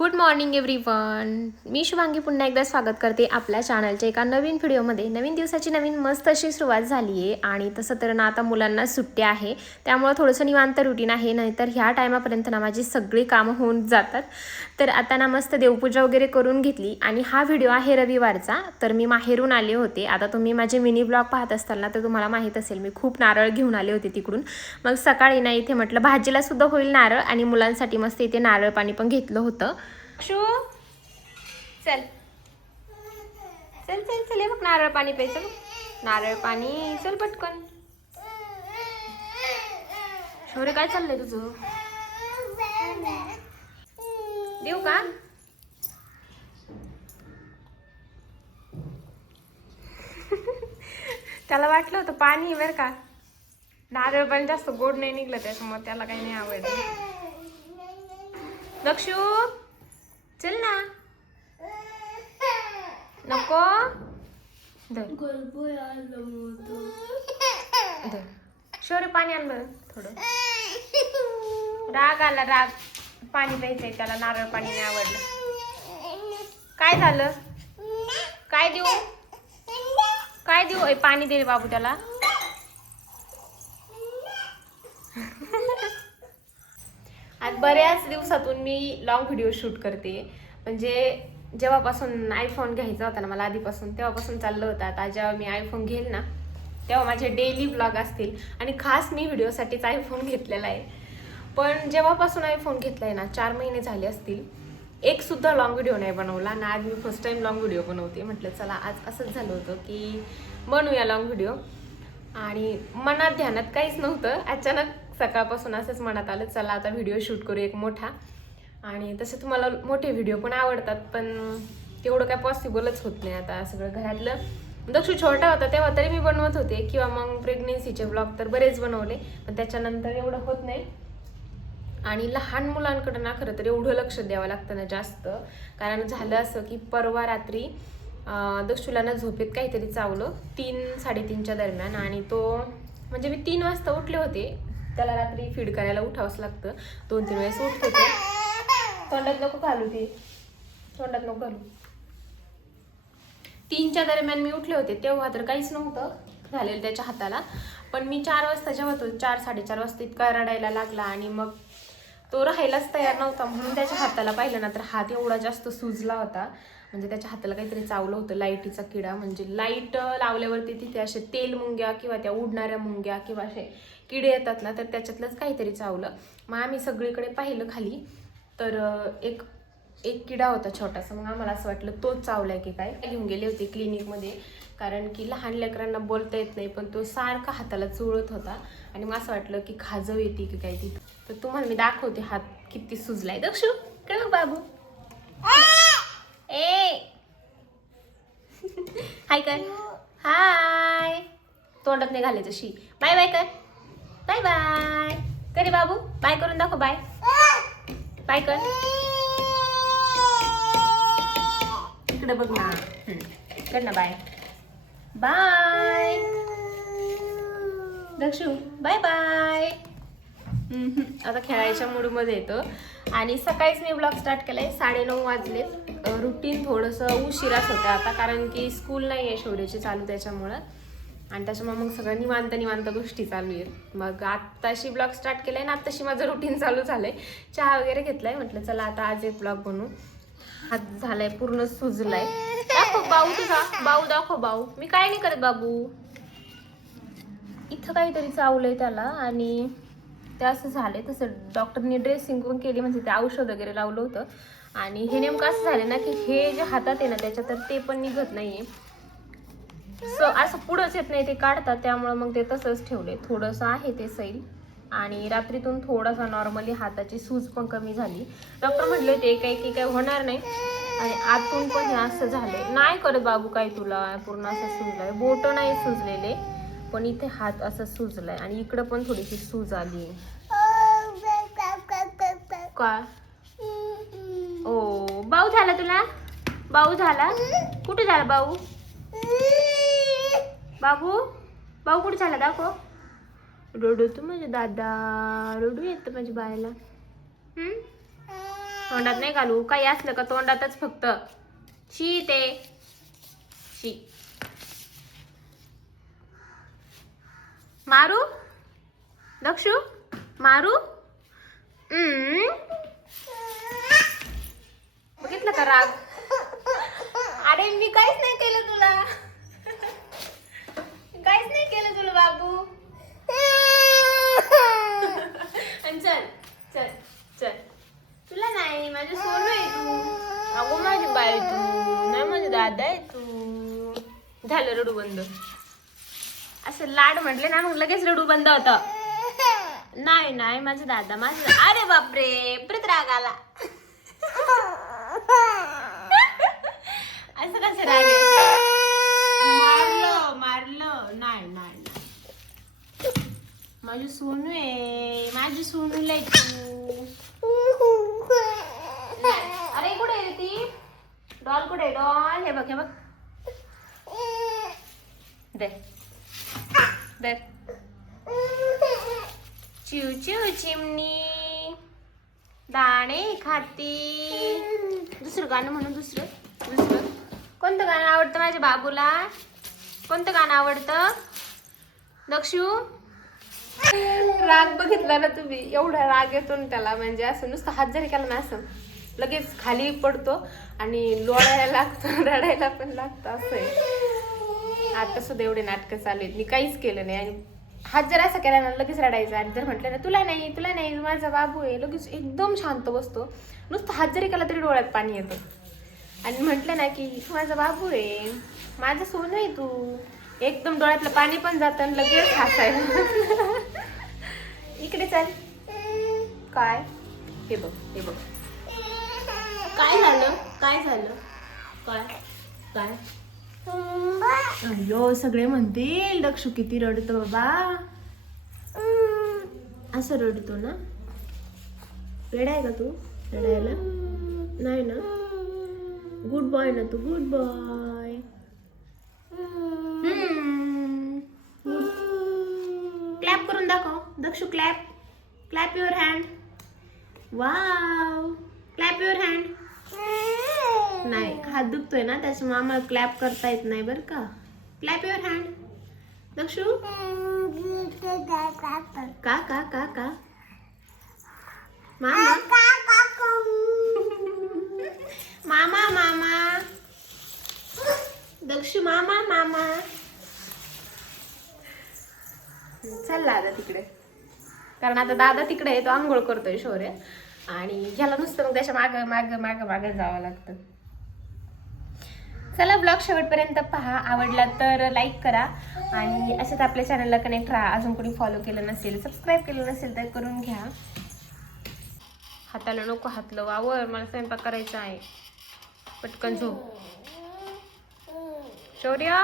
Good morning everyone. मी शुभांगी पुन्हा एकदा स्वागत करते आपल्या चॅनलच्या एका नवीन व्हिडिओमध्ये. नवीन दिवसाची नवीन मस्त अशी सुरुवात झाली आहे आणि तसं तर ना आता मुलांना सुट्टी आहे, त्यामुळे थोडंसं निवांत रुटीन आहे. नाहीतर ह्या टायमापर्यंत ना माझी सगळी कामं होऊन जातात. तर आता ना मस्त देवपूजा वगैरे करून घेतली आणि हा व्हिडिओ आहे रविवारचा. तर मी माहेरून आले होते. आता तुम्ही माझे मिनी ब्लॉग पाहत असाल ना तर तुम्हाला माहीत असेल मी खूप नारळ घेऊन आले होते तिकडून. मग सकाळी ना इथे म्हटलं भाजीला सुद्धा होईल नारळ आणि मुलांसाठी मस्त इथे नारळ पाणी पण घेतलं होतं. शू चल चल चल चल, बघ नारळ पाणी प्यायचं. नारळ पाणी चल पटकन. शौर्य काय चाललंय तुझं? देऊ का? त्याला वाटलं होतं पाणी बरं का, नारळ पाणी जास्त गोड नाही निघलं त्याच्यामुळे त्याला काही नाही आवडलं. दक्षू चल ना. नको शौर्य पाणी आण बरं थोडं. राग आला, राग. पाणी प्यायचंय त्याला, नारळ पाणी नाही आवडलं. काय झालं? काय देऊ? काय देऊ? पाणी दे बाबू त्याला. आज बऱ्याच दिवसातून मी लॉंग व्हिडिओ शूट करते. म्हणजे जेव्हापासून आयफोन घ्यायचा होता ना मला आधीपासून, तेव्हापासून चाललं होतं आता जेव्हा मी आयफोन घेईल ना तेव्हा माझे डेली ब्लॉग असतील. आणि खास मी व्हिडिओसाठीच आयफोन घेतलेला आहे. पण जेव्हापासून आयफोन घेतला आहे ना 4 महिने झाले असतील, एक सुद्धा लॉंग व्हिडिओ नाही बनवला ना. आज मी फर्स्ट टाइम लॉंग व्हिडिओ बनवते. म्हटलं चला आज असंच झालं होतं की बनवूया लॉंग व्हिडिओ. आणि मनात ध्यानात काहीच नव्हतं, अचानक सकाळपासून असंच मनात आलं चला आता व्हिडिओ शूट करू एक मोठा. आणि तसं तुम्हाला मोठे व्हिडिओ पण आवडतात, पण तेवढं काय पॉसिबलच होत नाही. आता सगळं घरातलं. दक्षू छोटा होता तेव्हा तरी मी बनवत होते, किंवा मग प्रेग्नेन्सीचे ब्लॉग तर बरेच बनवले, पण त्याच्यानंतर एवढं होत नाही. आणि लहान मुलांकडं ना खरं तर एवढं लक्ष द्यावं लागतं ना जास्त. कारण झालं असं की परवा रात्री दक्षूला ना झोपेत काहीतरी चावलं 3-3:30च्या दरम्यान. आणि तो म्हणजे मी 3 वाजता उठले होते, त्याला रात्री फीड करायला उठावंच लागतं. 2-3 वेळेस उठत होते. तोंडात नको घालू, ते तोंडात नको घालू. 3च्या दरम्यान मी उठले होते, तेव्हा तर काहीच नव्हतं झालेलं त्याच्या हाताला. पण मी 4 वाजता जेव्हा तो 4-4:30 वाजता इतका रडायला लागला आणि मग तो राहायलाच तयार नव्हता. म्हणून त्याच्या हाताला पाहिलं ना तर हात एवढा जास्त सुजला होता. म्हणजे त्याच्या हाताला काहीतरी चावलं होतं, लाईटीचा किडा. म्हणजे लाईट लावल्यावरती तिथे असे तेल मुंग्या किंवा त्या उडणाऱ्या मुंग्या किंवा असे किडे येतात ना, तर त्याच्यातलंच काहीतरी चावलं. मग आम्ही सगळीकडे पाहिलं खाली, तर एक किडा होता छोटासा. मग आम्हाला असं वाटलं तोच चावलाय की काय. घेऊन गेले होते क्लिनिकमध्ये, कारण की लहान लेकरांना बोलता येत नाही, पण तो सारखा हाताला चुळत होता. आणि मग असं वाटलं की खाजव येते की काय ती. तर तुम्हाला मी दाखवते हात किती सुजलाय. दक्षू काय बघ बाबू. ए हाय कर. हाय. तोंडात नाही घालायचं शी. बाय बाय कर. बाय बाय करे बाबू. बाय करून दाखव. बाय बाय कर. इकडे बघ ना. कर ना bye. Bye Dakshu. Bye bye. आता खेळायच्या मूडमध्ये येतो. आणि सकाळीच मी ब्लॉग स्टार्ट केलाय. 9:30 वाजले. रुटीन थोडंसं उशिराच होतं आता, कारण की स्कूल नाही आहे शौर्याची चालू त्याच्यामुळं. आणि त्याच्यामुळे मग सगळं निवांत गोष्टी चालू आहेत. मग आत्ताशी ब्लॉग स्टार्ट केलाय ना, आत्ताशी माझं रुटीन चालू झालंय. चहा वगैरे घेतलाय. म्हटलं चला आता आज एक ब्लॉग बनवू. हात झालाय पूर्ण सुजलाय. दाखव बाऊ तुझा. बाऊ दाखव. बाऊ मी काय नाही करत बाबू. इथं काहीतरी चावलंय त्याला आणि ते असं झालंय. तसं डॉक्टरनी ड्रेसिंग पण केली, म्हणजे ते औषध वगैरे लावलं होतं. आणि हे नेमकं असं झालं ना की हे जे हातात आहे ना त्याच्यात तर ते पण निघत नाहीये. असं पुढंच येत नाही ते काढतात, त्यामुळे मग ते तसंच ठेवले. थोडंसं आहे ते सैल. आणि रात्रीतून थोडासा नॉर्मली हाताची सूज पण कमी झाली. डॉक्टर म्हटले ते काही होणार नाही. आणि आतून पण हे असं झालंय. नाही करत बाबू काय तुला. पूर्ण असं सुजलंय. बोट नाही सुजलेले, पण इथे हात असं सुजलाय. आणि इकडं पण थोडीशी सूज आली. काय ओ बाऊ झाला तुला. बाऊ झाला. कुठे झाला बाऊ. बाबू बाऊ कुठे झाला दाखव. रडू तू माझ्या दादा. रडू येतं माझ्या बायला. तोंडात नाही घालू. काही असलं का तोंडातच फक्त. शी ते शी. मारू दक्षू मारू. बघितलं का राग. अरे मी काहीच नाही केलं तुला. काहीच नाही केलं तुला बाबू. चल चल चल. तुला नाही माझी सोनू आहे तू. अगो माझी बाई तू नाही माझी दादा आहे तू. झालं रडू बंद. असं लाड म्हटले ना मग लगेच रडू बंद होतं. नाही नाही माझा दादा माझा. अरे बापरे परत राग आला. असं कसं राग. मारलं मारलं. नाही नाही माझी सोनू आहे. माझी सोनूला आहे तू. अरे कुठे आहे ती डॉल. कुठे आहे डॉल. हे बघ हे बघ. दे दे. चिव चिव चिमणी दाणे खाती. दुसरं गाणं म्हणून दुसरं. कोणतं गाणं आवडतं माझ्या बाबूला. कोणतं गाणं आवडतं दक्षू. राग बघितला ना तुम्ही. एवढा राग येतो ना त्याला. म्हणजे असं नुसतं हात जरी केला ना असं लगेच खाली पडतो आणि लोळायला लागतो. रडायला पण लागतं. असं आहे. आता सुद्धा एवढे नाटकं चालू आहेत. मी काहीच केलं नाही आणि हात जर असं केला ना लगेच रडायचा. आणि जर म्हटलं ना तुला नाही माझा बाबू आहे लगेच एकदम शांत बसतो. नुसतं हात जरी केला तरी डोळ्यात पाणी येतं. आणि म्हटलं ना की माझा बाबू आहे माझं सोनं आहे तू एकदम डोळ्यातलं पाणी पण जातं आणि लगेच हसायला. इकडे चल. काय हे बघ हे बघ. काय झालं काय झालं काय काय. अयो सगळे म्हणतील दक्षू किती रडतो बाबा. असं रडतो ना. वेडा आहे का तू रडायला. नाही ना. गुड बॉय ना तू. Good boy. क्लॅप करून दाखव Dakshu. Clap clap your hand. Wow clap your hand. नाही हात दुखतोय ना त्याच्यामुळे आम्हाला क्लॅप करता येत नाही बरं का. Clap your hand Dakshu. का का का का मामा मामा मामा दक्षू मामा मामा. चल दादा तिकडे. कारण आता दादा तिकडे आहे. तो आंघोळ करतोय शौर्य. आणि ह्याला नुसतं मग त्याच्या मागं मागं मागं मागं जावं लागतं. चला ब्लॉग शेवटपर्यंत पहा. आवडला तर लाईक करा. आणि असंच आपल्या चॅनलला कनेक्ट राहा. अजून कोणी फॉलो केलं नसेल सबस्क्राईब केलं नसेल तर करून घ्या. हाताला नको हात लावावर. मला स्वयंपाक करायचा आहे. पटकन झोप. शौर्य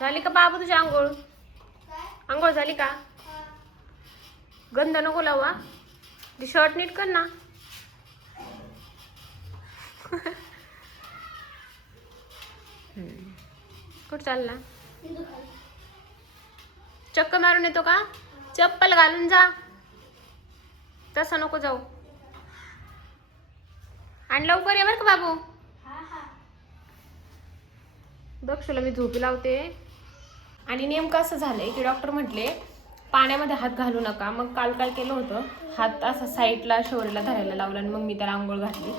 झाली का बाबू तुझी आंघोळ. आंघोळ झाली का. गंध नको लावा. ती शर्ट नीट कर ना. कुठं चालला. चक्कर मारून येतो का. चप्पल घालून जा. तसं नको जाऊ. आणि लवकर ये बरं का बाबू. दक्षला मी झोपी लावते. आणि नेमकं असं झालंय की डॉक्टर म्हटले पाण्यामध्ये हात घालू नका. मग काल काय केलं होतं हात असा साईडला शौर्यला धरायला लावला आणि मग मी त्याला आंघोळ घातली.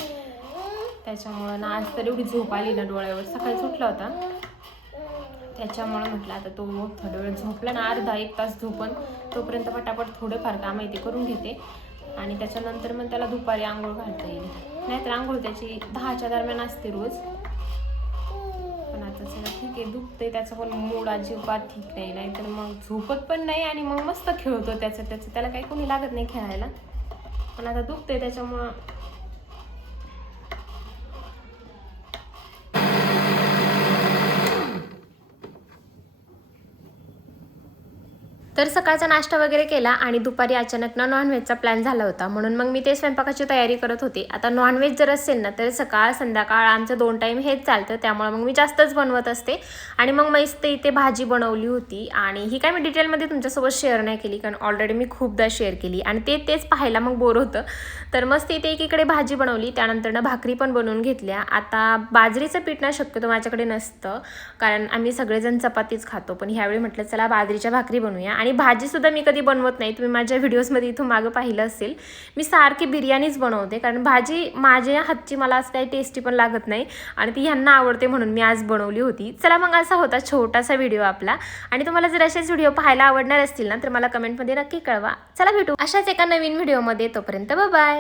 त्याच्यामुळं ना आज तर एवढी झोप आली ना डोळ्यावर. सकाळी सुटला होता त्याच्यामुळं म्हटलं आता तो थोड्या वेळ झोपला ना अर्धा एक तास झोपन तोपर्यंत पटापट थोडेफार काम आहे ते करून घेते. आणि त्याच्यानंतर मग त्याला दुपारी आंघोळ घालता येईल. नाहीतर आंघोळ त्याची 10च्या दरम्यान असते रोज. पण आता सगळं ठीक आहे. दुखते त्याचा पण मूड अजिबात ठीक नाही. नाहीतर मग झोपत पण नाही आणि मग मस्त खेळतो त्याचं त्याला काही कोणी लागत नाही खेळायला. पण आता दुखते त्याच्यामुळं तर सकाळचा नाश्ता वगैरे केला आणि दुपारी अचानक ना नॉनव्हेजचा प्लॅन झाला होता, म्हणून मग मी ते स्वयंपाकाची तयारी करत होते. आता नॉनव्हेज जर असेल ना तर सकाळ संध्याकाळ आमचं 2 टाईम हेच चालतं, त्यामुळे मग मी जास्तच बनवत असते. आणि मग मस्त इथे भाजी बनवली होती आणि ही काय मी डिटेलमध्ये तुमच्यासोबत शेअर नाही केली, कारण ऑलरेडी मी खूपदा शेअर केली आणि तेच पाहायला मग बोर होतं. तर मस्त इथे एकीकडे भाजी बनवली, त्यानंतर ना भाकरी पण बनवून घेतल्या. आता बाजरीचं पीठ ना शक्यतो माझ्याकडे नसतं, कारण आम्ही सगळेजण चपातीच खातो, पण ह्यावेळी म्हटलं चला बाजरीच्या भाकरी बनवूया. आणि भाजीसुद्धा मी कधी बनवत नाही, तुम्ही माझ्या व्हिडिओजमध्ये इथून मागं पाहिलं असेल, मी सारखी बिर्याणीच बनवते, कारण भाजी माझ्या हातची मला असं काही टेस्टी पण लागत नाही आणि ती ह्यांना आवडते, म्हणून मी आज बनवली होती. चला मग असा होता छोटासा व्हिडिओ आपला. आणि तुम्हाला जर असेच व्हिडिओ पाहायला आवडणार असतील ना तर मला कमेंटमध्ये नक्की कळवा. चला भेटू अशाच एका नवीन व्हिडिओमध्ये, तोपर्यंत बाय बाय.